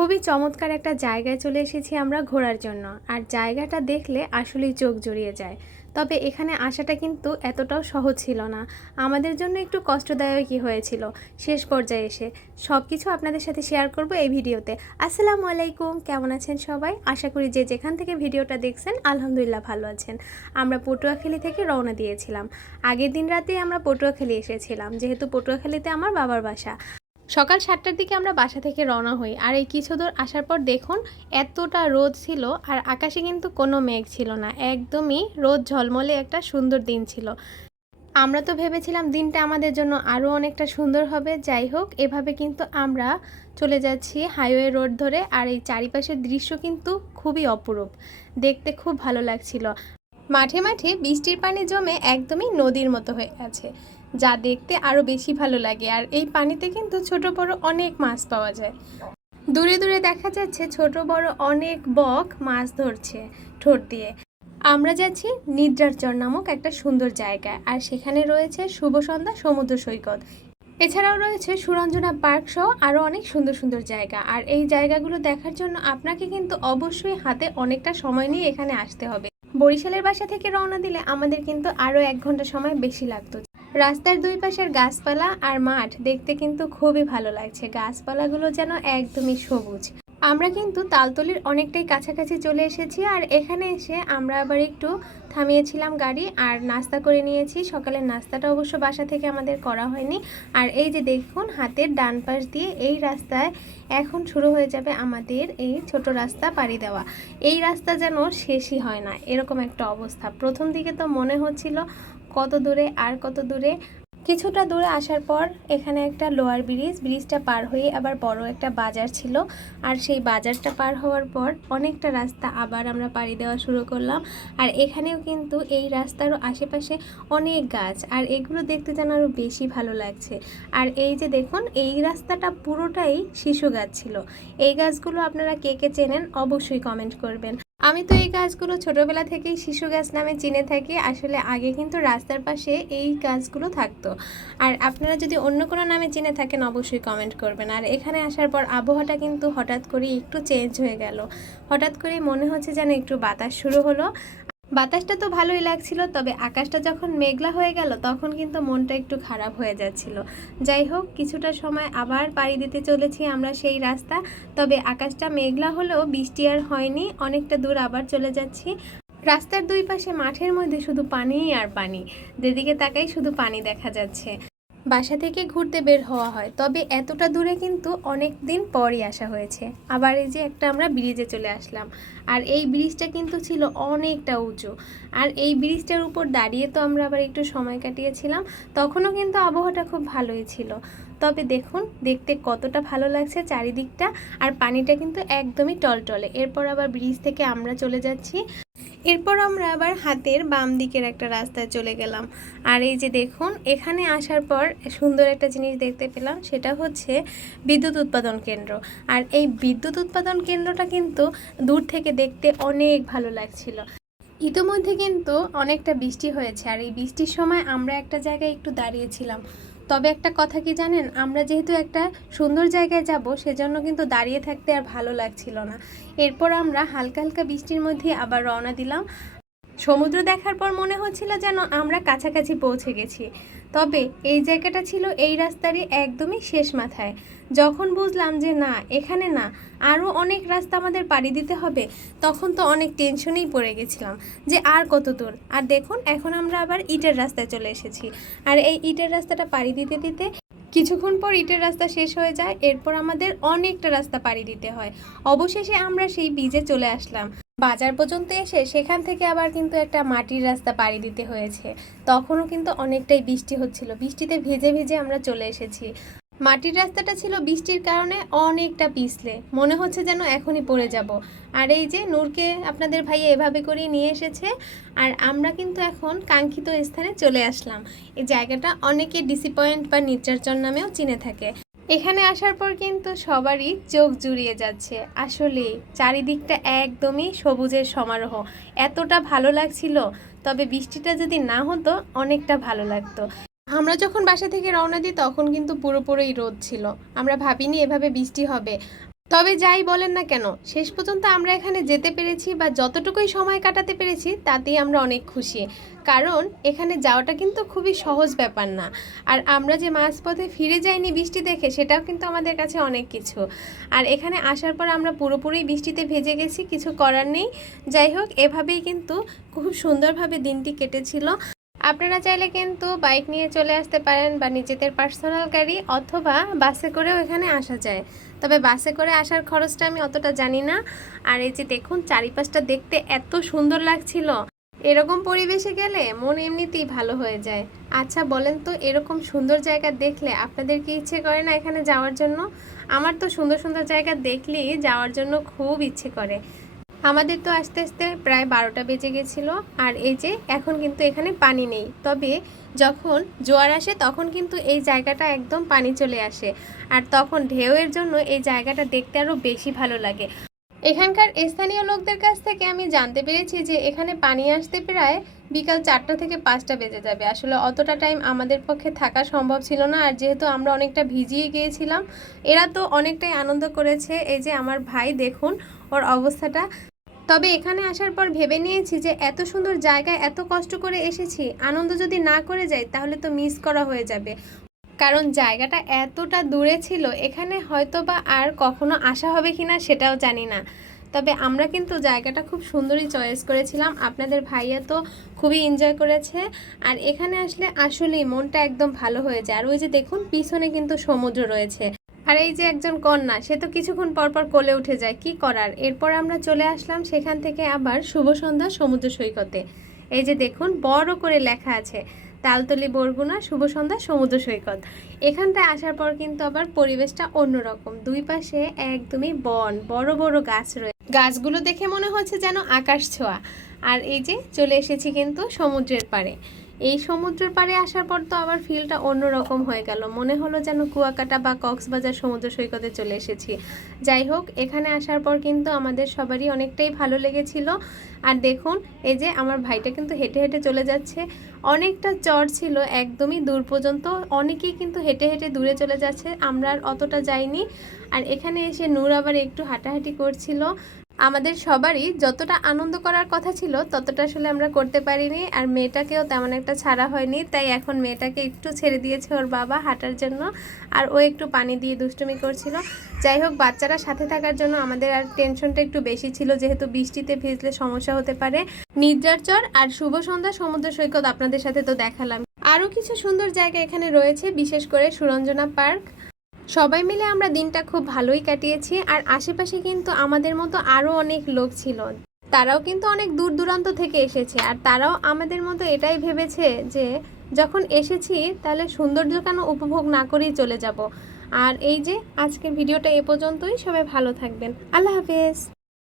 খুবই চমৎকার একটা জায়গায় চলে এসেছি আমরা ঘোরার জন্য। আর জায়গাটা দেখলে আসলেই চোখ জুড়িয়ে যায়। তবে এখানে আসাটা কিন্তু এতটাও সহজ ছিল না। আমাদের জন্য একটু কষ্টদায়কই হয়েছিল শেষ পর্যায়ে এসে। সব কিছু আপনাদের সাথে শেয়ার করব এই ভিডিওতে। আসসালামু আলাইকুম, কেমন আছেন সবাই? আশা করি যে যেখান থেকে ভিডিওটা দেখছেন আলহামদুলিল্লাহ ভালো আছেন। আমরা পটুয়াখালী থেকে রওনা দিয়েছিলাম। আগের দিন রাতেই আমরা পটুয়াখালী এসেছিলাম, যেহেতু পটুয়াখালীতে আমার বাবার বাসা। সকাল 7টার দিকে আমরা বাসা থেকে রওনা হই। আর এই কিছু দূর আসার পর দেখুন এতটা রোদ ছিল, আর আকাশে কিন্তু কোনো মেঘ ছিল না, একদমই রোদ ঝলমলে একটা সুন্দর দিন ছিল। আমরা তো ভেবেছিলাম দিনটা আমাদের জন্য আরও অনেকটা সুন্দর হবে। যাই হোক, এভাবে কিন্তু আমরা চলে যাচ্ছি হাইওয়ে রোড ধরে। আর এই চারিপাশের দৃশ্য কিন্তু খুবই অপরূপ, দেখতে খুব ভালো লাগছিল। মাঠে মাঠে বৃষ্টির পানি জমে একদমই নদীর মতো হয়ে আছে, যা দেখতে আরও বেশি ভালো লাগে। আর এই পানিতে কিন্তু ছোট বড় অনেক মাছ পাওয়া যায়। দূরে দূরে দেখা যাচ্ছে ছোট বড় অনেক বক মাছ ধরছে ঠোঁট দিয়ে। আমরা যাচ্ছি নিদ্রার চর নামক একটা সুন্দর জায়গায়, আর সেখানে রয়েছে শুভ সন্ধ্যা সমুদ্র সৈকত। এছাড়াও রয়েছে সুরঞ্জনা পার্ক সহ আরও অনেক সুন্দর সুন্দর জায়গা। আর এই জায়গাগুলো দেখার জন্য আপনাকে কিন্তু অবশ্যই হাতে অনেকটা সময় নিয়ে এখানে আসতে হবে। বরিশালের বাসা থেকে রওনা দিলে আমাদের কিন্তু আরও 1 ঘন্টা সময় বেশি লাগতো। রাস্তার দুই পাশের গাছপালা আর মাঠ দেখতে কিন্তু খুবই ভালো লাগছে, গাছপালাগুলো যেন একদমই সবুজ। আমরা কিন্তু তালতলির অনেকটাই কাছাকাছি চলে এসেছি। আর এখানে এসে আমরা আবার একটু থামিয়েছিলাম গাড়ি আর নাস্তা করে নিয়েছি। সকালের নাস্তাটা অবশ্য বাসা থেকে আমাদের করা হয়নি। আর এই যে দেখুন হাতের ডান পাশ দিয়ে এই রাস্তায় এখন শুরু হয়ে যাবে আমাদের এই ছোট রাস্তা পাড়ি দেওয়া। এই রাস্তা যেন শেষই হয় না, এরকম একটা অবস্থা। প্রথম দিকে তো মনে হচ্ছিল কত দূরে আর কত দূরে। কিছুটা দূরে আসার পর এখানে একটা লোয়ার ব্রিজটা পার হয়ে আবার বড় একটা বাজার ছিল। আর সেই বাজারটা পার হওয়ার পর অনেকটা রাস্তা আবার আমরা পাড়ি দেওয়া শুরু করলাম। আর এখানেও কিন্তু এই রাস্তারও আশেপাশে অনেক গাছ, আর এগুলো দেখতে যেন আরও বেশি ভালো লাগছে। আর এই যে দেখুন এই রাস্তাটা পুরোটাই শিশু গাছ ছিল। এই গাছগুলো আপনারা কে কে চেনেন অবশ্যই কমেন্ট করবেন। আমি তো এই গাছগুলো ছোটবেলা থেকেই শিশু গাছ নামে চিনে থাকি। আসলে আগে কিন্তু রাস্তার পাশে এই গাছগুলো থাকতো। আর আপনারা যদি অন্য কোনো নামে চিনে থাকেন অবশ্যই কমেন্ট করবেন। আর এখানে আসার পর আবহাওয়াটা কিন্তু হঠাৎ করে একটু চেঞ্জ হয়ে গেল। হঠাৎ করে মনে হচ্ছে যেন একটু বাতাস শুরু হলো। বাতাসটা তো ভালোই লাগছিল, তবে আকাশটা যখন মেঘলা হয়ে গেল তখন কিন্তু মনটা একটু খারাপ হয়ে যাচ্ছিল। যাই হোক, কিছুটা সময় আবার পাড়ি দিতে চলেছি আমরা সেই রাস্তা। তবে আকাশটা মেঘলা হলেও বৃষ্টি আর হয়নি, অনেকটা দূর আবার চলে যাচ্ছি। রাস্তার দুই পাশে মাঠের মধ্যে শুধু পানিই আর পানি, যেদিকে তাকাই শুধু পানি দেখা যাচ্ছে। বাসা থেকে ঘুরতে বের হওয়া হয়, তবে এতটা দূরে কিন্তু অনেক দিন পরই আসা হয়েছে। আবার এই যে একটা আমরা ব্রিজে চলে আসলাম। আর এই ব্রিজটা কিন্তু ছিল অনেকটা উঁচু। আর এই ব্রিজটার উপর দাঁড়িয়ে তো আমরা আবার একটু সময় কাটিয়েছিলাম। তখনও কিন্তু আবহাওয়াটা খুব ভালোই ছিল। তবে দেখুন দেখতে কতটা ভালো লাগছে চারিদিকটা। আর পানিটা কিন্তু একদমই টলটলে। এরপর আবার ব্রিজ থেকে আমরা চলে যাচ্ছি। এরপর আমরা আবার হাতের বাম দিকের একটা রাস্তায় চলে গেলাম। আর এই যে দেখুন এখানে আসার পর সুন্দর একটা জিনিস দেখতে পেলাম, সেটা হচ্ছে বিদ্যুৎ উৎপাদন কেন্দ্র। আর এই বিদ্যুৎ উৎপাদন কেন্দ্রটা কিন্তু দূর থেকে দেখতে অনেক ভালো লাগছিল। ইতোমধ্যে কিন্তু অনেকটা বৃষ্টি হয়েছে, আর এই বৃষ্টির সময় আমরা একটা জায়গায় একটু দাঁড়িয়েছিলাম। তবে একটা কথা কি জানেন, আমরা যেহেতু একটা সুন্দর জায়গায় যাব সেজন্য কিন্তু দাঁড়িয়ে থাকতে আর ভালো লাগছিল না। এরপর আমরা হালকা হালকা বৃষ্টির মধ্যে আবার রওনা দিলাম। সমুদ্র দেখার পর মনে হচ্ছিল যেন আমরা কাছাকাছি পৌঁছে গেছি। তবে এই জায়গাটা ছিল এই রাস্তারই একদমই শেষ মাথায়। যখন বুঝলাম যে না এখানে না, আরও অনেক রাস্তা আমাদের পাড়ি দিতে হবে, তখন তো অনেক টেনশনেই পড়ে গেছিলাম যে আর কত দূর। আর দেখুন এখন আমরা আবার ইটের রাস্তায় চলে এসেছি। আর এই ইটের রাস্তাটা পাড়ি দিতে দিতে কিছুক্ষণ পর ইটের রাস্তা শেষ হয়ে যায়। এরপর আমাদের অনেকটা রাস্তা পাড়ি দিতে হয়। অবশেষে আমরা সেই ব্রিজে চলে আসলাম। বাজার পর্যন্ত এসে সেখান থেকে আবার কিন্তু একটা মাটির রাস্তা পাড়ি দিতে হয়েছে। তখনও কিন্তু অনেকটাই বৃষ্টি হচ্ছিল, বৃষ্টিতে ভিজে ভিজে আমরা চলে এসেছি। মাটির রাস্তাটা ছিল বৃষ্টির কারণে অনেকটা পিছলে, মনে হচ্ছে যেন এখনই পড়ে যাব। আর এই যে নূরকে আপনাদের ভাইয়া এভাবে করেই নিয়ে এসেছে। আর আমরা কিন্তু এখন কাঙ্ক্ষিত স্থানে চলে আসলাম। এই জায়গাটা অনেকে ডিসি পয়েন্ট বা নির্যাচন নামেও চিনে থাকে। এখানে আসার পর কিন্তু সবারই চোখ জুড়িয়ে যাচ্ছে। আসলে চারিদিকটা একদমই সবুজের সমারোহ, এতটা ভালো লাগছিল। তবে বৃষ্টিটা যদি না হতো অনেকটা ভালো লাগতো। আমরা যখন বাসা থেকে রওনা দিই তখন কিন্তু পুরোপুরি রোদ ছিল, আমরা ভাবিনি এভাবে বৃষ্টি হবে। তবে যাই বলেন না কেন, শেষ পর্যন্ত আমরা এখানে যেতে পেরেছি বা যতটুকুই সময় কাটাতে পেরেছি তাতেই আমরা অনেক খুশি। কারণ এখানে যাওয়াটা কিন্তু খুবই সহজ ব্যাপার না। আর আমরা যে মাঝপথে ফিরে যাইনি বৃষ্টি দেখে, সেটাও কিন্তু আমাদের কাছে অনেক কিছু। আর এখানে আসার পর আমরা পুরোপুরি বৃষ্টিতে ভেজে গেছি, কিছু করার নেই। যাই হোক, এভাবেই কিন্তু খুব সুন্দরভাবে দিনটি কেটেছিল। আপনারা চাইলে কিন্তু বাইক নিয়ে চলে আসতে পারেন বা নিজেদের পার্সোনাল গাড়ি অথবা বাসে করেও এখানে আসা যায়। তবে বাসে করে আসার খরচটা আমি অতটা জানি না। আর এই যে দেখুন, চারিপাশটা দেখতে এত সুন্দর লাগছিল। এরকম পরিবেশে গেলে মন এমনিতেই ভালো হয়ে যায়। আচ্ছা বলেন তো, এরকম সুন্দর জায়গা দেখলে আপনাদের কি ইচ্ছে করে না এখানে যাওয়ার জন্য? আমার তো সুন্দর সুন্দর জায়গা দেখলেই যাওয়ার জন্য খুব ইচ্ছে করে। আমাদের তো আস্তে আস্তে প্রায় 12টা বেজে গেছিলো। আর এই যে এখন কিন্তু এখানে পানি নেই, তবে যখন জোয়ার আসে তখন কিন্তু এই জায়গাটা একদম পানি চলে আসে। আর তখন ঢেউয়ের জন্য এই জায়গাটা দেখতে আরও বেশি ভালো লাগে। এখানকার স্থানীয় লোকদের কাছ থেকে আমি জানতে পেরেছি যে এখানে পানি আসতে প্রায় বিকাল 4টা থেকে 5টা বেজে যাবে। আসলে অতটা টাইম আমাদের পক্ষে থাকা সম্ভব ছিল না। আর যেহেতু আমরা অনেকটা ভিজিয়ে গিয়েছিলাম, এরা তো অনেকটাই আনন্দ করেছে। এই যে আমার ভাই দেখুন ওর অবস্থাটা। তবে এখানে আসার পর ভেবে নিয়েছি যে এত সুন্দর জায়গায় এত কষ্ট করে এসেছি, আনন্দ যদি না করে যাই তাহলে তো মিস করা হয়ে যাবে। কারণ জায়গাটা এতটা দূরে ছিল, এখানে হয়তো বা আর কখনো আসা হবে কিনা সেটাও জানি না। তবে আমরা কিন্তু জায়গাটা খুব সুন্দরই চয়েস করেছিলাম। আপনাদের ভাইয়া তো খুবই এনজয় করেছে। আর এখানে আসলে আসলেই মনটা একদম ভালো হয়ে যায়। আর ওই যে দেখুন, পিছনে কিন্তু সমুদ্র রয়েছে। আর এই যে একজন কন্যা, সে তো কিছুক্ষণ পরপর কোলে উঠে যায়, কি করার। এরপর আমরা চলে আসলাম সেখান থেকে আবার শুভ সন্ধ্যা সমুদ্র সৈকতে। এই যে দেখুন, বড় করে লেখা আছে তালতলি বরগুনা শুভ সন্ধ্যা সমুদ্র সৈকত। এখানটায় আসার পর কিন্তু আবার পরিবেশটা অন্যরকম। দুই পাশে একদমই বন, বড় বড় গাছ রয়েছে। গাছগুলো দেখে মনে হচ্ছে যেন আকাশ ছোঁয়া। আর এই যে চলে এসেছি কিন্তু সমুদ্রের পাড়ে। এই সমুদ্রের পাড়ে আসার পর তো আবার ফিলটা অন্যরকম হয়ে গেল, মনে হলো যেন কুয়াকাটা বা কক্সবাজার সমুদ্র সৈকতে চলে এসেছি। যাই হোক, এখানে আসার পর কিন্তু আমাদের সবারই অনেকটাই ভালো লেগেছিল। আর দেখুন, এই যে আমার ভাইটা কিন্তু হেঁটে হেঁটে চলে যাচ্ছে। অনেকটা চর ছিল একদমই দূর পর্যন্ত, অনেকেই কিন্তু হেঁটে হেঁটে দূরে চলে যাচ্ছে, আমরা আর অতটা যাইনি। আর এখানে এসে নূর আবার একটু হাঁটাহাঁটি করছিল। আমাদের সবারই যতটা আনন্দ করার কথা ছিল ততটা আসলে আমরা করতে পারিনি। আর মেয়েটাকেও তেমন একটা ছাড়া হয়নি, তাই এখন মেয়েটাকে একটু ছেড়ে দিয়েছে ওর বাবা হাঁটার জন্য। আর ও একটু পানি দিয়ে দুষ্টুমি করছিল। যাই হোক, বাচ্চারা সাথে থাকার জন্য আমাদের আর টেনশনটা একটু বেশি ছিল, যেহেতু বৃষ্টিতে ভিজলে সমস্যা হতে পারে। নিদ্রার চর আর শুভ সন্ধ্যা সমুদ্র সৈকত আপনাদের সাথে তো দেখালাম। আরও কিছু সুন্দর জায়গা এখানে রয়েছে, বিশেষ করে সুরঞ্জনা পার্ক। সবাই মিলে আমরা দিনটা খুব ভালোই কাটিয়েছি। আর আশেপাশে কিন্তু আমাদের মতো আরও অনেক লোক ছিল, তারাও কিন্তু অনেক দূর দূরান্ত থেকে এসেছে। আর তারাও আমাদের মতো এটাই ভেবেছে যে যখন এসেছি তাহলে সৌন্দর্য কেন উপভোগ না করেই চলে যাব। আর এই যে আজকের ভিডিওটা এ পর্যন্তই। সবাই ভালো থাকবেন। আল্লাহ হাফেজ।